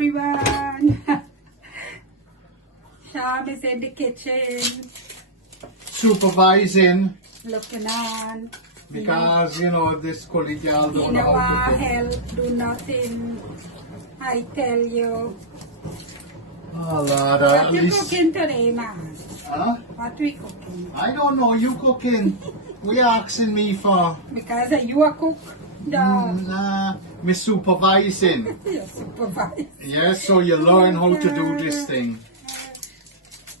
everyone. Sham is in the kitchen. Supervising. Looking on. Because, you know, this colleague girl don't You know, know how to cook. help, do nothing. I tell you. Oh, Lord, What at you least... cooking today, man? Huh? What we cooking? I don't know, you cooking. What you asking me for? Because you a cook. Nah, me supervising. You supervise. Yes, so you learn how to do this thing.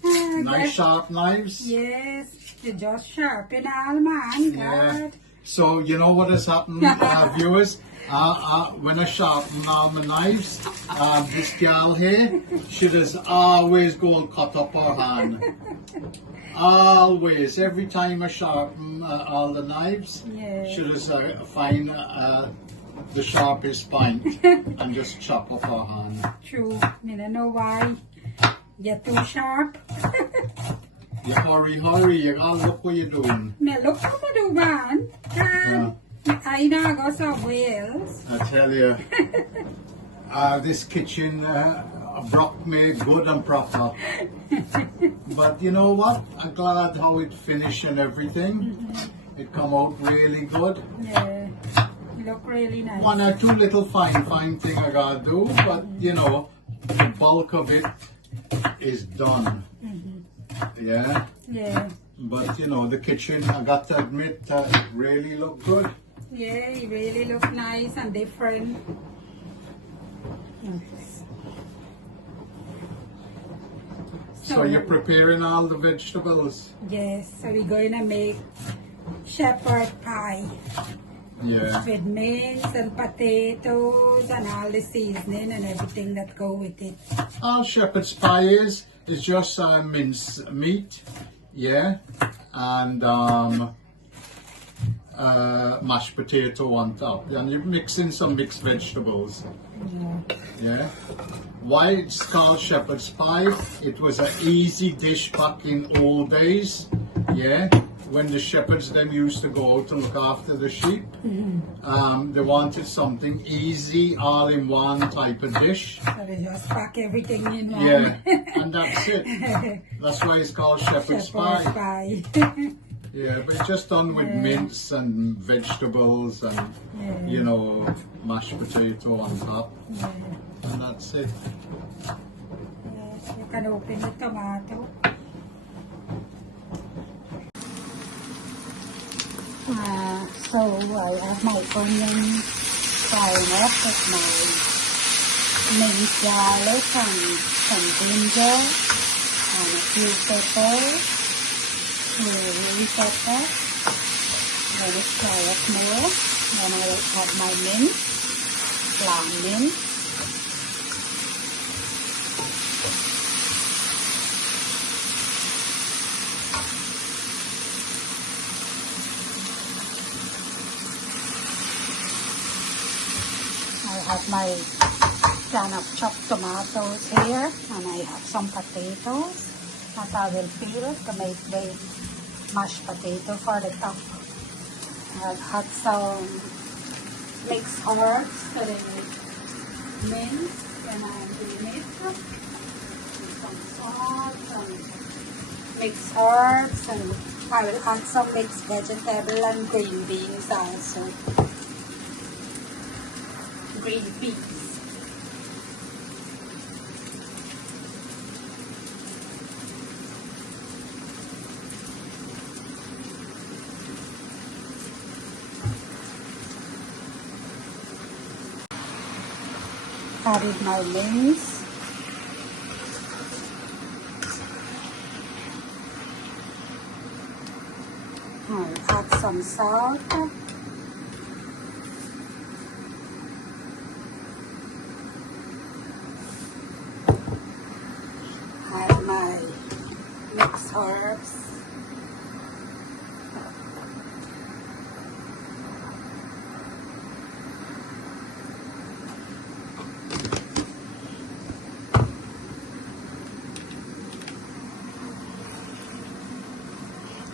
Nice Yes. sharp knives. Yes, you just sharpen all, man. Yeah. God. So you know what has happened, viewers? When I sharpen all my knives, this girl here, she does always go and cut up her hand. Always, every time I sharpen all the knives, Yeah. she does find the sharpest point and just chop off her hand. True. I don't know why. You're too sharp. You hurry, you gotta look what you're doing. Me look what I do, man. I know go somewhere else. I tell you, this kitchen brought me good and proper. But you know what? I'm glad how it finished and everything. It come out really good. Yeah. Look really nice. One or two little fine thing I gotta do, but you know, the bulk of it is done. Yeah. Yeah. But you know, the kitchen, I got to admit, it really looked good. Yeah, it really look nice and different. So you're preparing all the vegetables? Yes, so we're going to make shepherd pie Yeah. with mince and potatoes and all the seasoning and everything that go with it. All shepherd's pie is just minced meat, yeah, and mashed potato on top, and you mix in some mixed vegetables. Yeah. Why it's called shepherd's pie? It was an easy dish back in old days, yeah, when the shepherds them used to go out to look after the sheep. They wanted something easy, all in one type of dish. So they just pack everything in one. Yeah, and that's it. That's why it's called shepherd's pie. pie. Yeah, but it's just done with mince and vegetables and, you know, mashed potato on top. And that's it. Yes, you can open the tomato. So I have my onion frying up with my minced garlic and some ginger and a few peppers, really pepper. Let it fry up more. Then I will add my mince, lamb mince. I have my can of chopped tomatoes here, and I have some potatoes that I will peel to make the mashed potato for the top. I've had some mixed herbs for the mince when I'm doing it. Some salt, some mixed herbs, and I will add some mixed vegetable and green beans also. Green peas. Added my mince. I'll add some salt. Add my mixed herbs.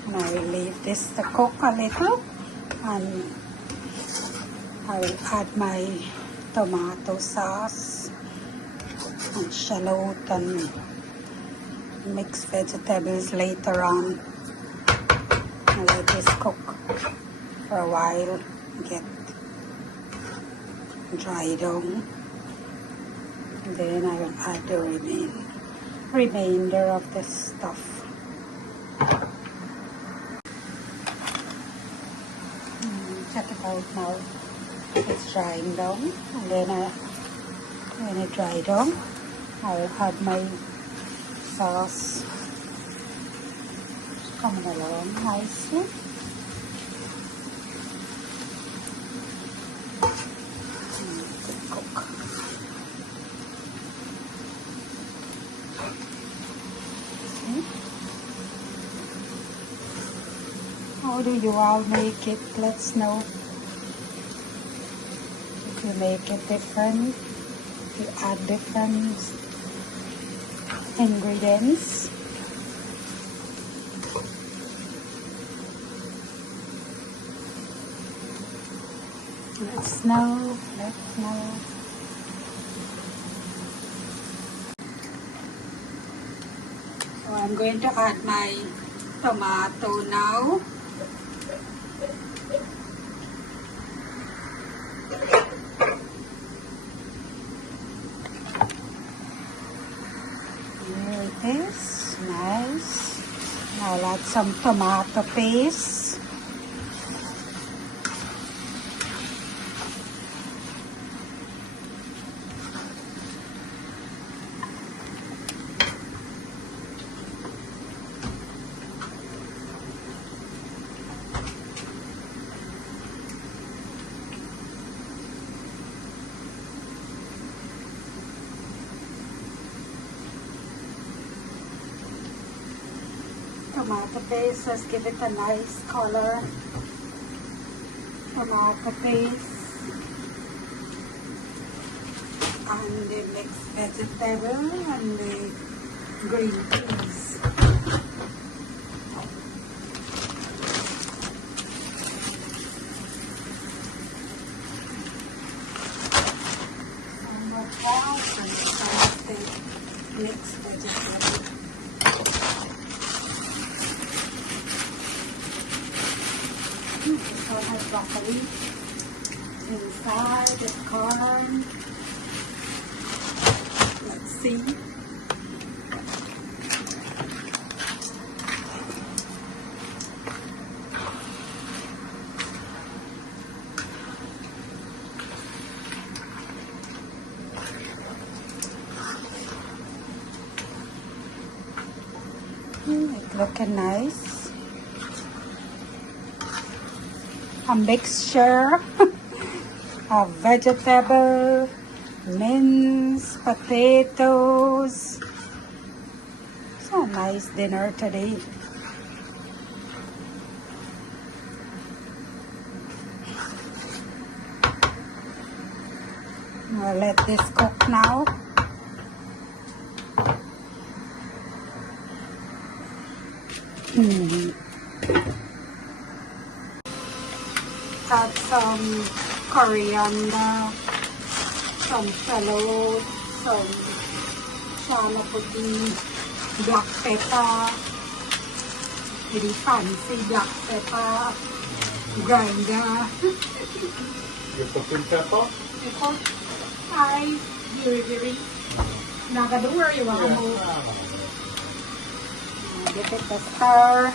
And I will leave this to cook a little, and I will add my tomato sauce. and shallot and mixed vegetables later on. I'll let this cook for a while, get dry down. And then I will add the remainder of the stuff. Check it out now. It's drying down, and then when it dry down, I'll add my sauce coming along nicely. Cook. See? How do you all make it? Let's know. If you make it different, you add different ingredients. Let's know. So I'm going to add my tomato now. There it is, nice. Now I'll add some tomato paste. Tomato paste, just give it a nice color. Tomato paste and the mixed vegetable and the green peas. Some of that and some of the mixed vegetable. This one has broccoli inside, the corn. Let's see. It's looking nice. A mixture of vegetable, mince, potatoes. It's a nice dinner today. I'll let this cook now. Add some coriander, some shallot, some puti, black pepper, very fancy black pepper, grinder. You cooking pepper? Because I very nagadura you want to move. Give it a stir.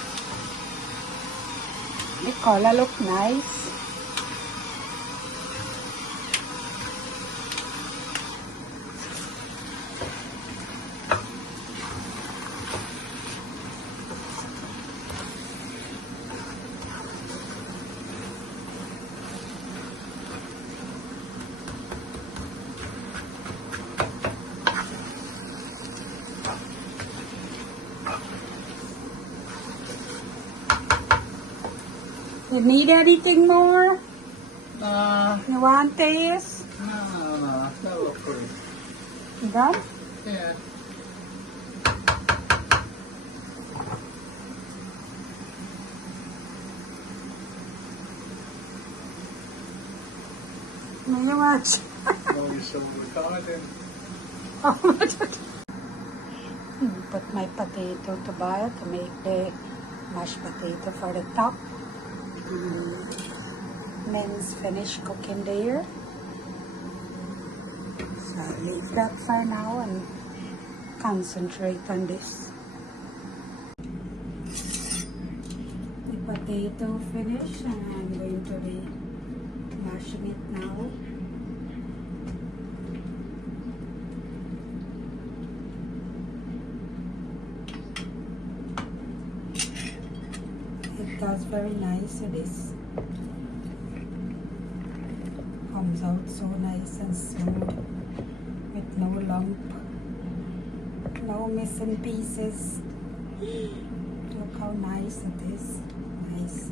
The color look nice. You need anything more? You want this? No, that looks good. You done? Yeah. May you watch? Oh, you're so recording. Put my potato to boil to make the mashed potato for the top. Mince finished cooking there. So I'll leave that for now and concentrate on this. The potato finished and I'm going to be mashing it now. It does very nice, it is. Comes out so nice and smooth with no lump, no missing pieces. Look how nice it is. Nice.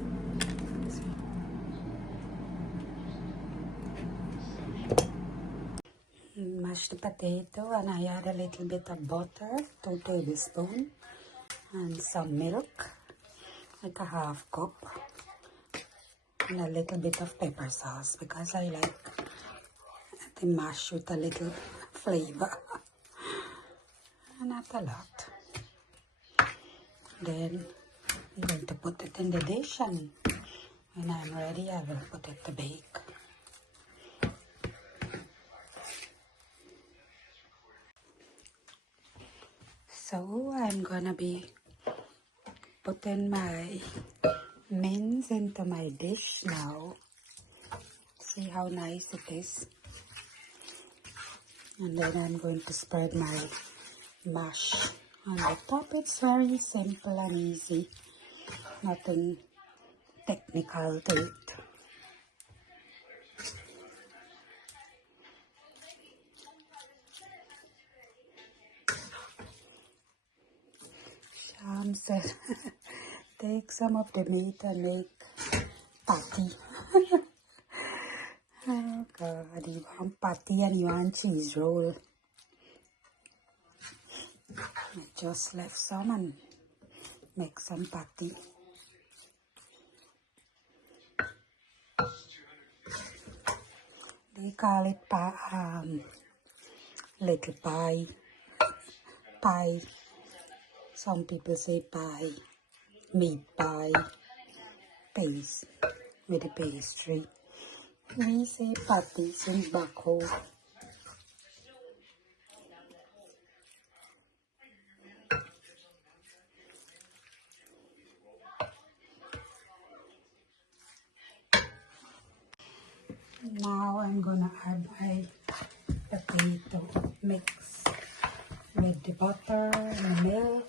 Mash the potato and I add a little bit of butter, 2 tablespoons, and some milk, like a half cup, and a little bit of pepper sauce because I like the mash with a little flavor. Not a lot. Then I'm going to put it in the dish, and when I'm ready I will put it to bake. So I'm gonna be putting my mince into my dish now. See how nice it is. And then I'm going to spread my mash on the top. It's very simple and easy. Nothing technical to it. Sham said, take some of the meat and make patty. Oh God, you want patty and you want cheese roll. I just left some and make some patty. They call it little pie. Pie. Some people say pie. Meat pie. Paste with a pastry. We say patties in back home. Now I'm gonna add my potato mix with the butter and milk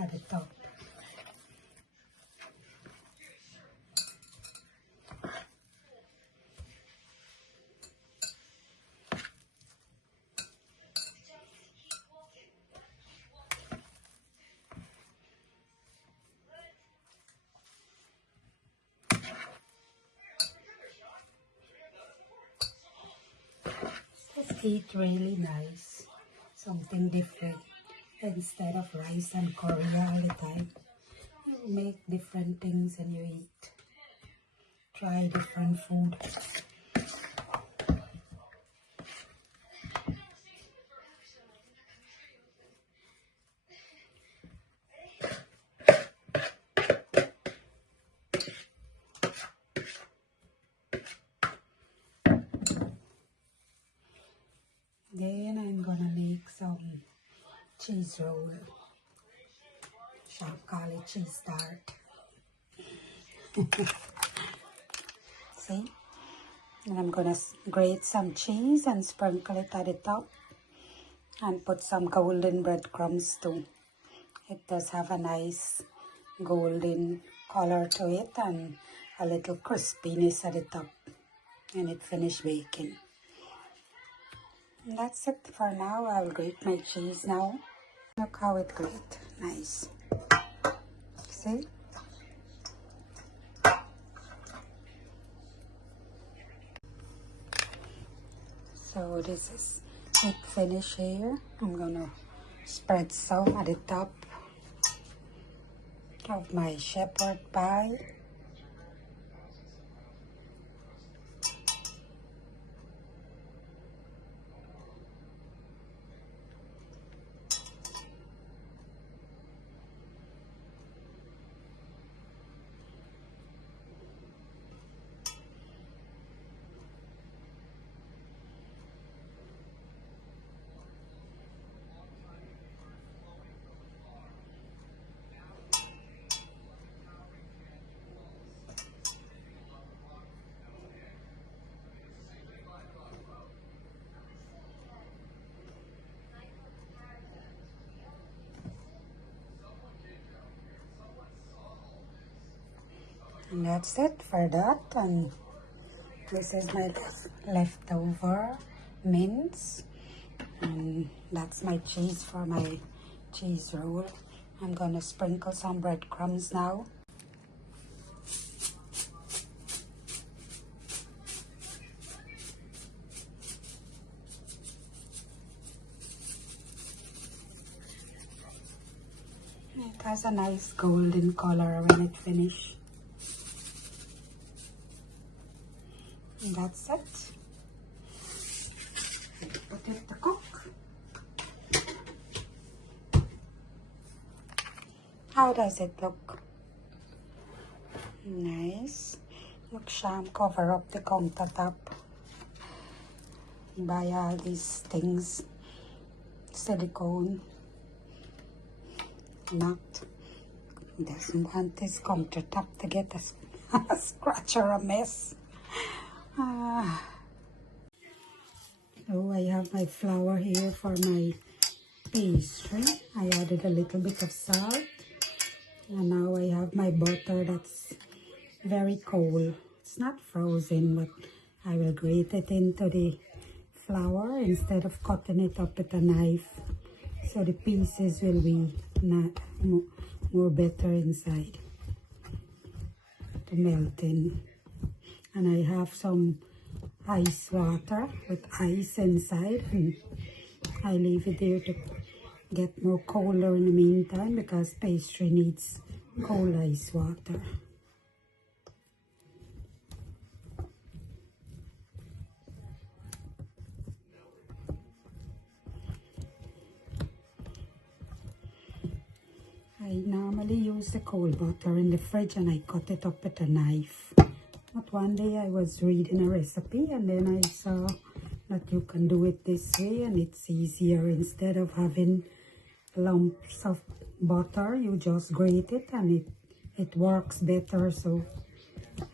at the top. Just eat really nice, something different. Instead of rice and curry all the time, you make different things and you eat. Try different food. Then I'm gonna make some cheese roll. Shall call it cheese tart. See? And I'm gonna grate some cheese and sprinkle it at the top and put some golden breadcrumbs too. It does have a nice golden color to it and a little crispiness at the top when it finished baking. And that's it for now. I'll grate my cheese now. Look how it grate. Nice. See? So this is it finished here. I'm gonna spread some at the top of my shepherd pie. And that's it for that. And this is my leftover mince. And that's my cheese for my cheese roll. I'm gonna sprinkle some breadcrumbs now. It has a nice golden color when it finishes. And that's it. Put it to cook. How does it look? Nice. Look, Sham, cover up the countertop. Buy all these things. Silicone. Not. He doesn't want this countertop to get a scratch or a mess. So I have my flour here for my pastry. I added a little bit of salt. And now I have my butter that's very cold. It's not frozen, but I will grate it into the flour instead of cutting it up with a knife. So the pieces will be more better inside to melt in. And I have some ice water with ice inside, and I leave it there to get more colder in the meantime because pastry needs cold ice water. I normally use the cold butter in the fridge and I cut it up with a knife. But one day I was reading a recipe and then I saw that you can do it this way and it's easier. Instead of having lumps of butter, you just grate it and it works better. So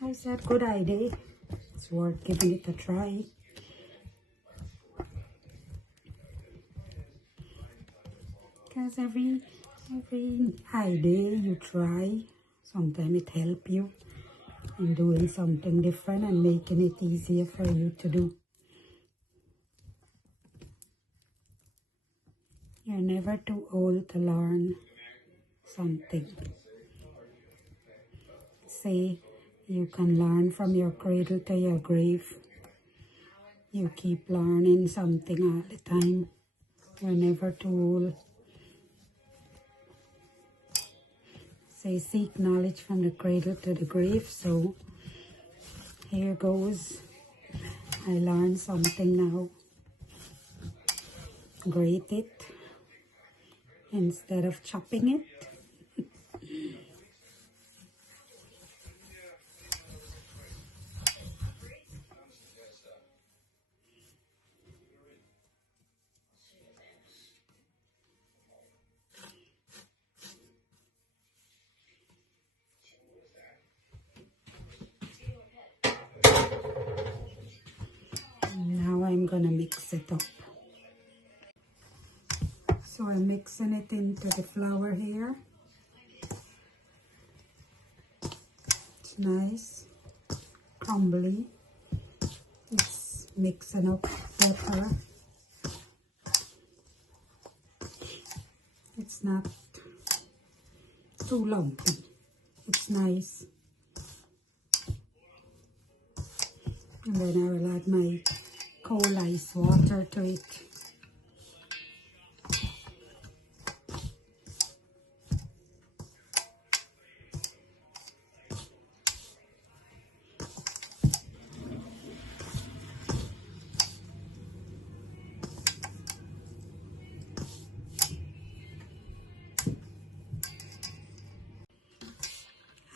I said, good idea. It's worth giving it a try. Because every idea you try, sometimes it helps you in doing something different and making it easier for you to do. You're never too old to learn something. Say you can learn from your cradle to your grave. You keep learning something all the time. You're never too old. Say seek knowledge from the cradle to the grave. So here goes. I learned something now. Grate it instead of chopping it. Now I'm gonna mix it up. So I'm mixing it into the flour here. It's nice, crumbly. It's mixing up better. It's not too lumpy. It's nice. And then I will add my cold ice water to it.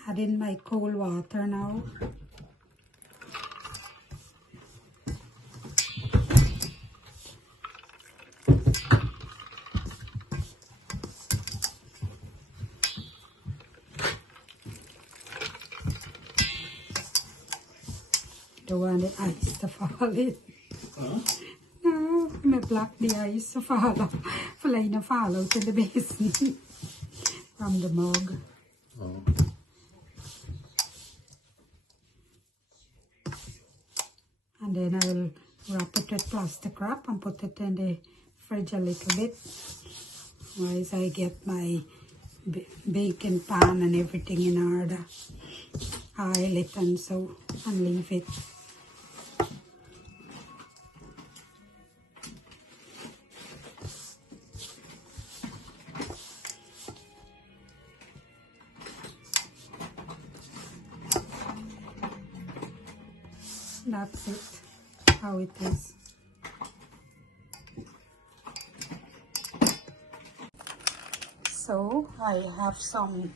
Add in my cold water now. Don't want the ice to fall in. Huh? No, I block the ice to fall out. Fly na fall out in the basin from the mug. Oh. And then I will wrap it with plastic wrap and put it in the fridge a little bit. Otherwise I get my baking pan and everything in order. Oil it and so, and leave it. That's it, how it is. So I have some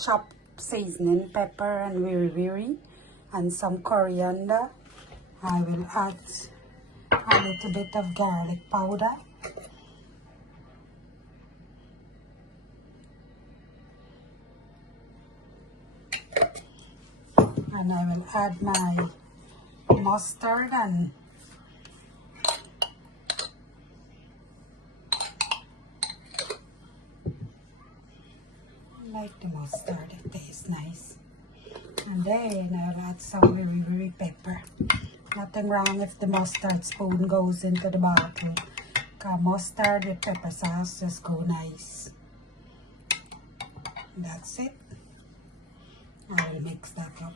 chopped seasoning pepper and wiri and some coriander. I will add a little bit of garlic powder. And I will add my mustard and I like the mustard, it tastes nice. And then I'll add some wiri pepper. Nothing wrong if the mustard spoon goes into the bottle, because mustard with pepper sauce just go nice. That's it. I will mix that up.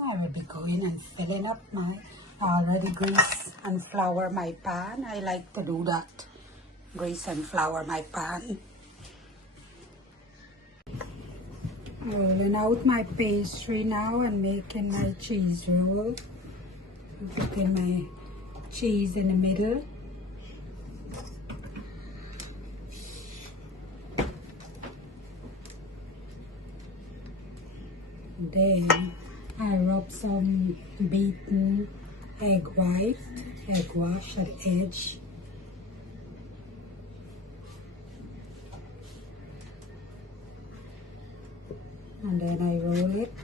I will be going and filling up my already grease and flour my pan. I like to do that. Grease and flour my pan. Rolling out my pastry now and making my cheese roll. Putting my cheese in the middle. Then I rub some beaten egg white, egg wash at the edge. And then I roll it.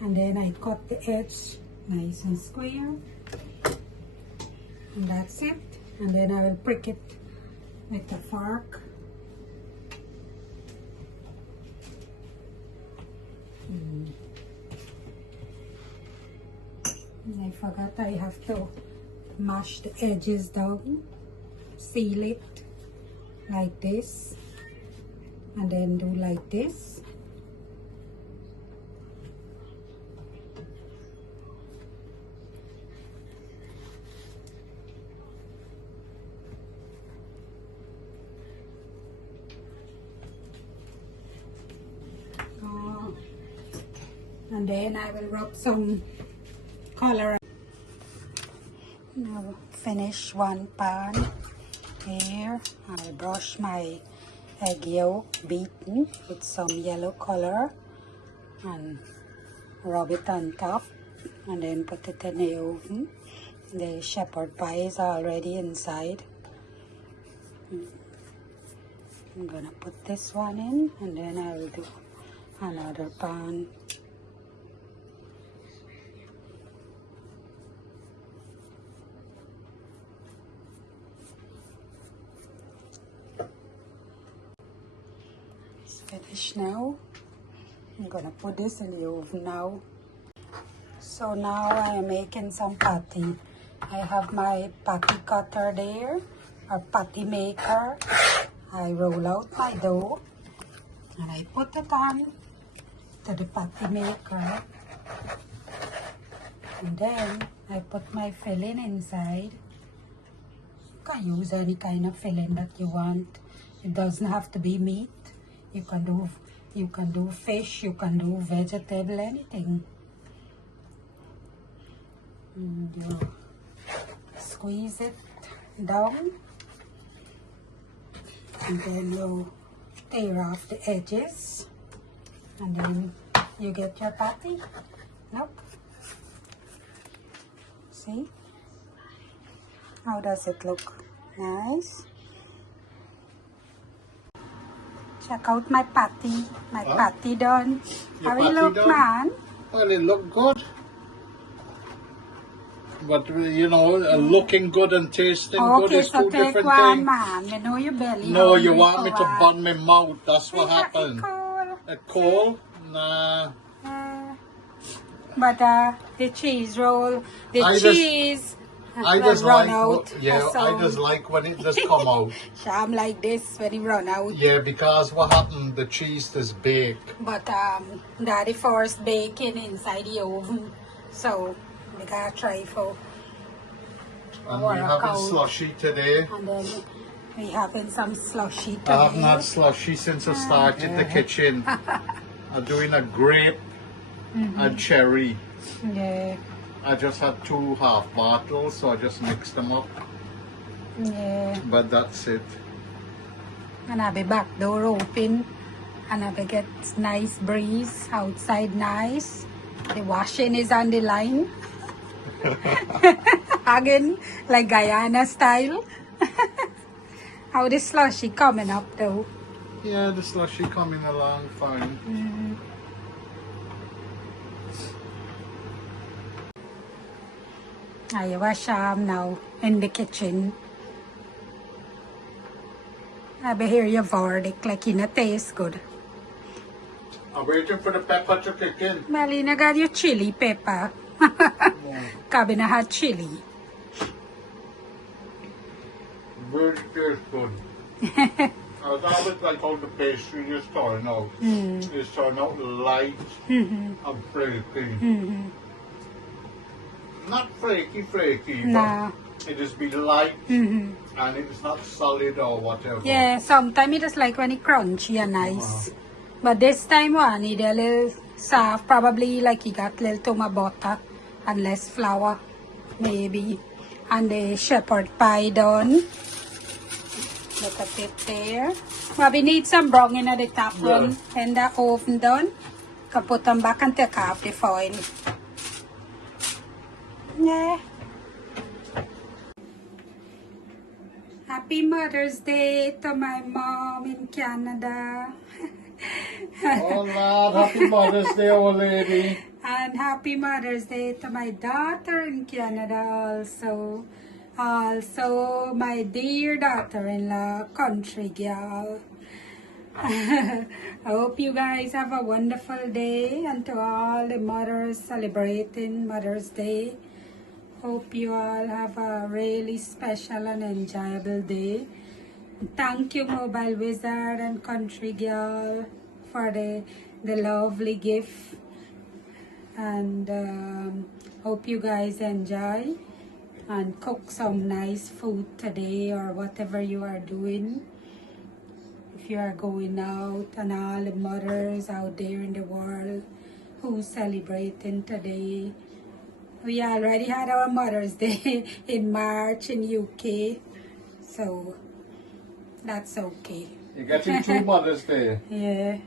And then I cut the edge nice and square. And that's it. And then I will prick it with a fork. And I forgot I have to mash the edges down, seal it like this, and then do like this. And then I will rub some color. Now finish one pan here. I brush my egg yolk beaten with some yellow color and rub it on top, and then put it in the oven. The shepherd pie is already inside. I'm gonna put this one in, and then I will do another pan. Finished now. I'm gonna put this in the oven now. So now I am making some patty. I have my patty cutter there, or patty maker. I roll out my dough and I put it on to the patty maker, and then I put my filling inside. You can use any kind of filling that you want. It doesn't have to be meat. You can do fish, you can do vegetable, anything. And you squeeze it down, and then you tear off the edges, and then you get your patty. Nope. See? How does it look? Nice. Check out my patty. My patty done. Your How it patty look, done? man? Well, it look good. But, you know, looking good and tasting good Okay, is so two take different one, things. man. You know your belly. No, you hungry want for me to what? burn my mouth. That's what It's happened. cool. A coal? Nah. But the cheese roll, the I cheese I just run like, out. yeah, So, I just like when it just come out. Sham like this when it run out. Yeah, because what happened, the cheese is baked. But Daddy forced baking inside the oven. So we gotta try for And we're having slushy today. And then we having some slushy today. I haven't had slushy since I started the kitchen. I'm doing a grape and cherry. Yeah. I just had 2 half bottles, so I just mixed them up. Yeah. But that's it. And I'll be back door open. And I'll be get nice breeze outside nice. The washing is on the line. Again, like Guyana style. How the slushy coming up though? Yeah, the slushy coming along fine. I have a sham now in the kitchen. I be hear your verdict like it not taste good. I'm waiting for the pepper to kick in. Melina got your chili pepper. Cabina had chili. Very tastes good. I was always like how the pastry is turning out. It's turning out light and flaky. Not flaky, Nah. but it is be light and it is not solid or whatever. Yeah, sometimes it is like when it crunchy and nice. But this time one, it a little soft, probably like he got little too much butter and less flour, maybe. And the shepherd pie done. Look at it there. But we need some browning at the top one and the oven done. Can put them back and take off the foil. Yeah. Happy Mother's Day to my mom in Canada. Oh Lord, happy Mother's Day, old lady. And happy Mother's Day to my daughter in Canada also. Also, my dear daughter-in-law, country girl. I hope you guys have a wonderful day, and to all the mothers celebrating Mother's Day, hope you all have a really special and enjoyable day. Thank you, Mobile Wizard and Country Girl, for the lovely gift. And hope you guys enjoy and cook some nice food today or whatever you are doing. If you are going out, and all the mothers out there in the world who's celebrating today. We already had our Mother's Day in March in UK, so that's okay. You're getting 2 Mother's Day. Yeah.